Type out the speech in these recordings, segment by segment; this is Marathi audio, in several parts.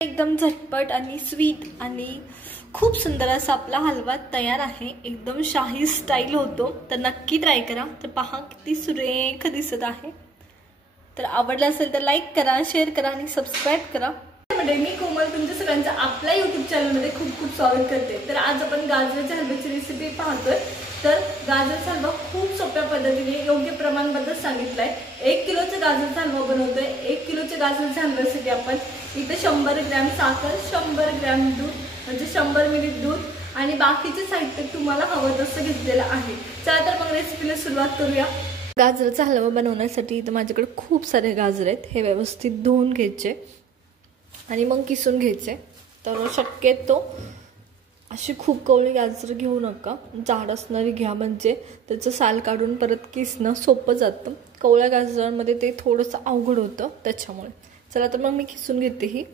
एकदम झटपट आणि स्वीट आणि खूप सुंदर असा आपला हलवा तयार आहे। एकदम शाही स्टाईल होतो, तर नक्की ट्राय करा। तर पहा किती सुरेख दिसत आहे। तर आवडला असेल तर लाईक करा, शेअर करा आणि सबस्क्राइब करा। मी कोमल तुमच्या सगळ्यांचं आपल्या YouTube चॅनल मध्ये खूप खूप स्वागत करते। तर आज आपण गाजराच्या हलव्याची रेसिपी पाहतोय। तर गाजराचा हलवा खूप सोप्या पद्धतीने योग्य प्रमाणबद्ध सांगितलंय। 1 किलोचा गाजराचा हलवा बनवतोय। 1 किलोच्या गाजराच्या हलव्यासाठी आपण इथे 100 ग्रॅम साखर, 100 ग्रॅम दूध म्हणजे 100 मिली दूध आणि बाकीचे साहित्य तुम्हाला हवं तसं घेतलेलं आहे। चला तर मग रेसिपीला सुरुवात करूया। गाजराचा हलवा बनवण्यासाठी इथे माझ्याकडे खूप सारे गाजर आहेत। हे व्यवस्थित धुवून घ्यायचे आणि मग किसून घ्यायचे। तर शक्यतो अशी खूप कवळी गाजर घेऊ नका, जाड असणारी घ्या, म्हणजे त्याचं साल काढून परत किसणं सोपं जातं। कवळ्या गाजरांमध्ये ते थोडंसं अवघड होतं त्याच्यामुळे। चला तर मग मी किसून घेते। ही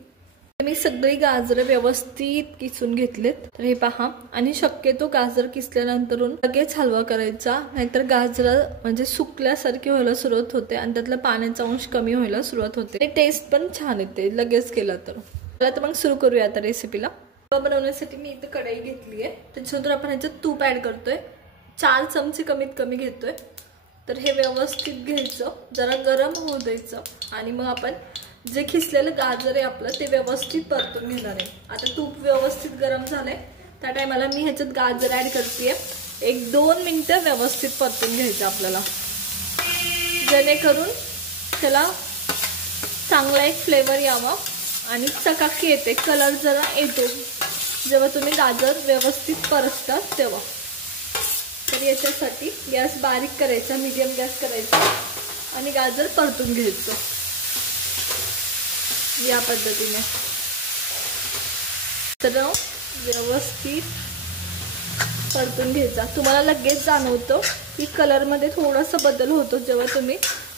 मी सगळी गाजर व्यवस्थित किसून घेतलेत। तर हे पहा, आणि शक्यतो गाजर किसल्यानंतर लगेच हलवा करायचा, नाहीतर गाजर म्हणजे सुकल्यासारखी व्हायला सुरुवात होते आणि त्यातला पाण्याचा अंश कमी व्हायला सुरुवात होते। ते टेस्ट पण छान येते लगेच केला तर। चला तर मग सुरू करूया आता रेसिपीला। बनवण्यासाठी मी इथे कढई घेतली आहे। त्याच्यानंतर आपण ह्याच्यात तूप ऍड करतोय। 4 चमचे कमीत कमी घेतोय। तर हे व्यवस्थित घ्यायचं, जरा गरम होऊ द्यायचं आणि मग आपण जे खिसलेलं गाजर आहे आपलं ते व्यवस्थित परतून घेणार आहे। आता तूप व्यवस्थित गरम झालंय, त्या टायमाला मी ह्याच्यात गाजर ऍड करतेय। 1-2 मिनिटं व्यवस्थित परतून घ्यायचं आपल्याला, जेणेकरून त्याला चांगला एक फ्लेवर यावा आणि चकाकी येते, कलर जरा येतो जेव्हा तुम्ही गाजर व्यवस्थित परतता तेव्हा। तर याच्यासाठी गॅस बारीक करायचा, मीडियम गॅस करायचा आणि गाजर परतून घ्यायचं या पद्धतीने। तर व्यवस्थित परतून घ्यायचा। तुम्हाला लगेच जाणवतं की कलर मध्ये थोडासा बदल होतो जेव्हा तुम्ही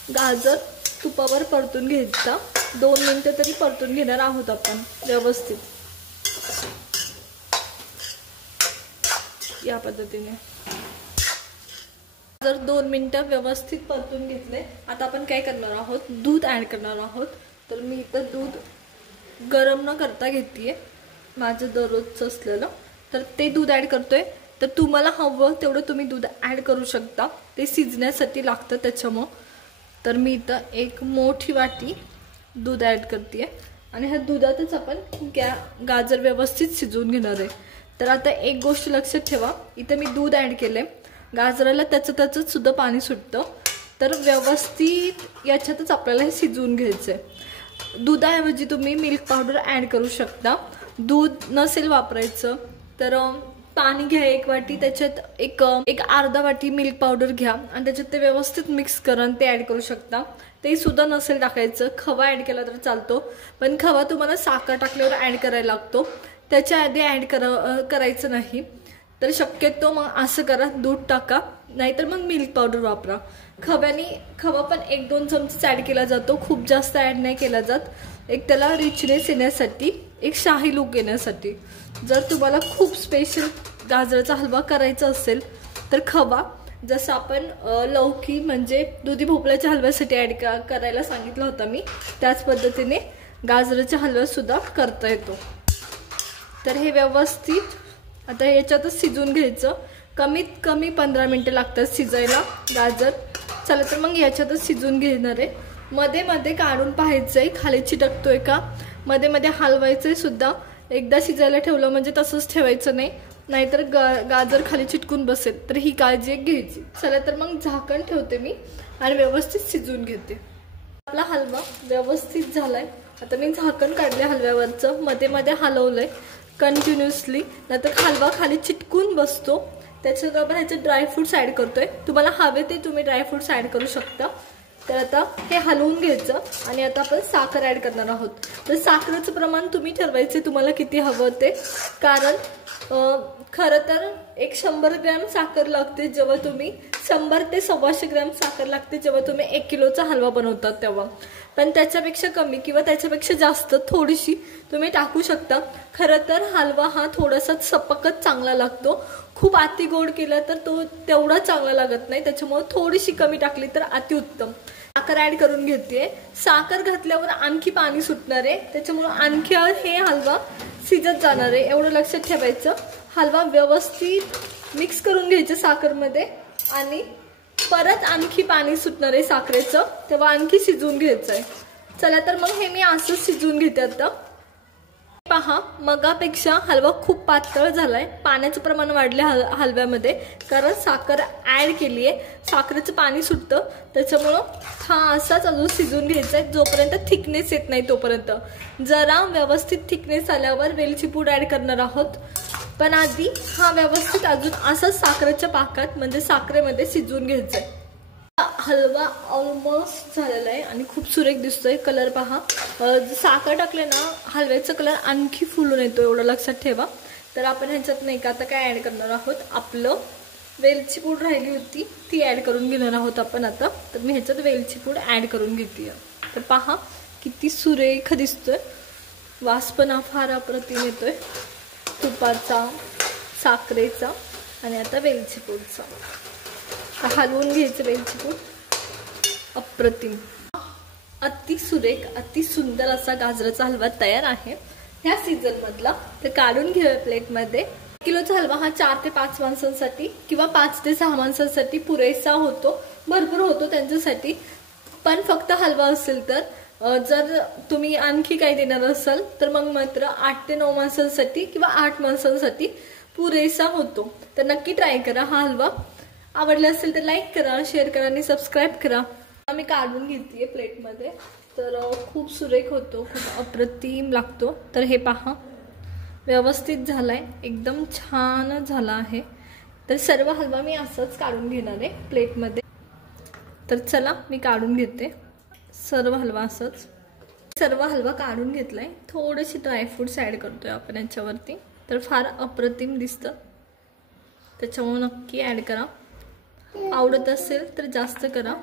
गाजर तुपावर परतून घ्यायचा। 2 मिनिटं तरी परतून घेणार आहोत आपण व्यवस्थित या पद्धतीने। जर 2 मिनिटं व्यवस्थित परतून घेतले, आता आपण काय करणार आहोत, दूध ऍड करणार आहोत। तर मी इथं दूध गरम न करता घेतलीये, माझं दररोजचं असलेलं। तर ते दूध ऍड करतोय। तर तुम्हाला हवं तेवढं तुम्ही दूध ऍड करू शकता, ते शिजण्यासाठी लागतं त्याच्यामुळे। तर मी इथं 1 मोठी वाटी दूध ऍड करतेय आणि ह्या दुधातच आपण गाजर व्यवस्थित शिजवून घेणार आहे। तर आता एक गोष्ट लक्षात ठेवा, इथे मी दूध ऍड केले, गाजराला त्याचं सुद्धा पाणी सुटतं। तर व्यवस्थित याच्यातच आपल्याला हे शिजवून घ्यायचंय। दुधाऐवजी तुम्ही मिल्क पावडर ऍड करू शकता। दूध नसेल वापरायचं तर पाणी घ्या 1 वाटी, त्याच्यात एक अर्धा वाटी मिल्क पावडर घ्या आणि त्याच्यात ते व्यवस्थित मिक्स करा आणि ते ऍड करू शकता। ते सुद्धा नसेल टाकायचं, खवा ऍड केला तर चालतो, पण खवा तुम्हाला साखर टाकल्यावर ऍड करायला लागतो, त्याच्या आधी ऍड करायचं नाही। तर शक्यतो मग असं करा, दूध टाका, नाहीतर मग मिल्क पावडर वापरा। खवा पण 1-2 चमचे ऍड केला जातो, खूप जास्त ऍड नाही केला जात। एक त्याला रिचनेस येण्यासाठी, एक शाही लुक येण्यासाठी। जर तुम्हाला खूप स्पेशल गाजराचा हलवा करायचा असेल तर खवा, जसं आपण लौकी म्हणजे दुधी भोपळ्याच्या हलव्यासाठी ऍड करायला सांगितलं होतं मी, त्याच पद्धतीने गाजराच्या हलव्यात सुद्धा करता येतो। तर हे व्यवस्थित आता याच्यातच शिजून घ्यायचं। कमीत कमी 15 मिनिटं लागतात शिजायला गाजर। चला तर मग याच्यातच शिजून घेणार आहे। मध्ये मध्ये काढून पाहायचंय खाली चिटकतोय का, मध्ये मध्ये हलवायचंय सुद्धा। एकदा शिजायला ठेवलं म्हणजे तसंच ठेवायचं नाही, नाहीतर गाजर खाली चिटकून बसेल, तर ही काळजी घ्यायची। चला तर मग झाकण ठेवते मी आणि व्यवस्थित शिजवून घेते। आपला हलवा व्यवस्थित झालाय। आता मी झाकण काढले हलव्यावरचं, मध्ये मध्ये हलवलंय कंटिन्युअसली, नाहीतर हलवा खाली चिटकून बसतो। त्याच्याबरोबर ह्याच्यात ड्रायफ्रुट्स ऍड करतोय, तुम्हाला हवे ते तुम्ही ड्रायफ्रुट्स ऍड करू शकता। तर आता हे हलवून घ्यायचं आणि आता आपण साखर ऍड करणार आहोत। तर साखरेचं प्रमाण तुम्ही ठरवायचे तुम्हाला किती हवं ते, कारण खरं तर 100 ग्रॅम साखर लागते जेव्हा तुम्ही 100 ते 125 ग्रॅम साखर लागते जेव्हा तुम्ही 1 किलोचा हलवा बनवतात तेव्हा। पण त्याच्यापेक्षा कमी किंवा त्याच्यापेक्षा जास्त थोडीशी तुम्ही टाकू शकता। खरं तर हलवा हा थोडासा सपकच चांगला लागतो, खूप अति गोड केला तर तो तेवढा चांगला लागत नाही, त्याच्यामुळे थोडीशी कमी टाकली तर अतिउत्तम। साखर ऍड करून घेते। साखर घातल्यावर आणखी पाणी सुटणार आहे, त्याच्यामुळे आणखी हे हलवा शिजत जाणार आहे, एवढं लक्षात ठेवायचं। हलवा व्यवस्थित मिक्स करून घ्यायचं साखरमध्ये आणि परत आणखी पाणी सुटणार आहे साखरेचं, तेव्हा आणखी शिजवून घ्यायचं आहे। चला तर मग हे मी असंच शिजवून घेते आता। पहा मगापेक्षा हलवा खूप पातळ झालाय, पाण्याचं प्रमाण वाढले हलव्यामध्ये, कारण साखर ऍड केली आहे, साखरेचं पाणी सुटतं, त्याच्यामुळं हा असाच अजून शिजवून घ्यायचा आहे जोपर्यंत थिकनेस येत नाही तोपर्यंत। जरा व्यवस्थित थिकनेस आल्यावर वेलची पूड ऍड करणार आहोत, पण आधी हा व्यवस्थित अजून असाच साखरेच्या पाकात म्हणजे साखरेमध्ये शिजवून घ्यायचा आहे। हलवा ऑलमोस्ट झालेला आहे आणि खूप सुरेख दिसतोय, कलर पहा। साखर टाकले ना हलव्याचा कलर आणखी फुलून येतो, एवढं लक्षात ठेवा। तर आपण ह्याच्यात नाही का आता काय ऍड करणार आहोत, आपलं वेलची पूड राहिली होती ती ऍड करून घेणार आहोत आपण आता। तर मी ह्याच्यात वेलची पूड ऍड करून घेते। तर पहा किती सुरेख दिसतोय, वास पण फार अप्रतिम येतोय तुपाचा, साखरेचा आणि आता वेलची पूडचा। हलवून घ्यायचं वेलची पूड, अप्रतिम अति सुरेख अति सुंदर असा गाजराचा हलवा तयार आहे ह्या सीझन मधला। तर काढून घेऊया प्लेटमध्ये। किलोचा हलवा हा 4 ते 5 माणसांसाठी किंवा 5 ते 6 माणसांसाठी पुरेसा होतो, भरपूर होतो त्यांच्यासाठी। पण फक्त हलवा असेल तर जर तुम्ही आणखी काही देणार असाल तर मग मात्र 8 ते 9 माणसांसाठी किंवा 8 माणसांसाठी पुरेसा होतो। तर नक्की ट्राय करा हा हलवा। आवडला असेल तर लाईक करा, शेअर करा आणि सबस्क्राईब करा। मी काढून घेतलीये प्लेटमध्ये, तर खूप सुरेख होतो, खूप अप्रतिम लागतो। तर हे पहा व्यवस्थित झालाय, एकदम छान झाला आहे। तर सर्व हलवा मी असंच काढून घेणार आहे प्लेटमध्ये। तर चला मी काढून घेते सर्व हलवा असंच। सर्व हलवा काढून घेतलाय, थोडेसे ड्रायफ्रुट्स ऍड करतोय आपण याच्यावरती, तर फार अप्रतिम दिसतं, त्याच्यामुळे नक्की ऍड करा। आवडत असेल तर जास्त करा।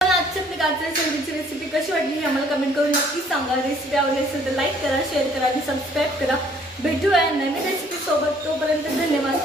आजच्या आपली गाजराच्या हलव्याची रेसिपी कशी वाटली हे आम्हाला कमेंट करून नक्की सांगा। रेसिपी आवडली असेल तर लाईक करा, शेअर करा आणि सबस्क्राईब करा। भेटूया नवीन रेसिपी सोबत, तोपर्यंत धन्यवाद।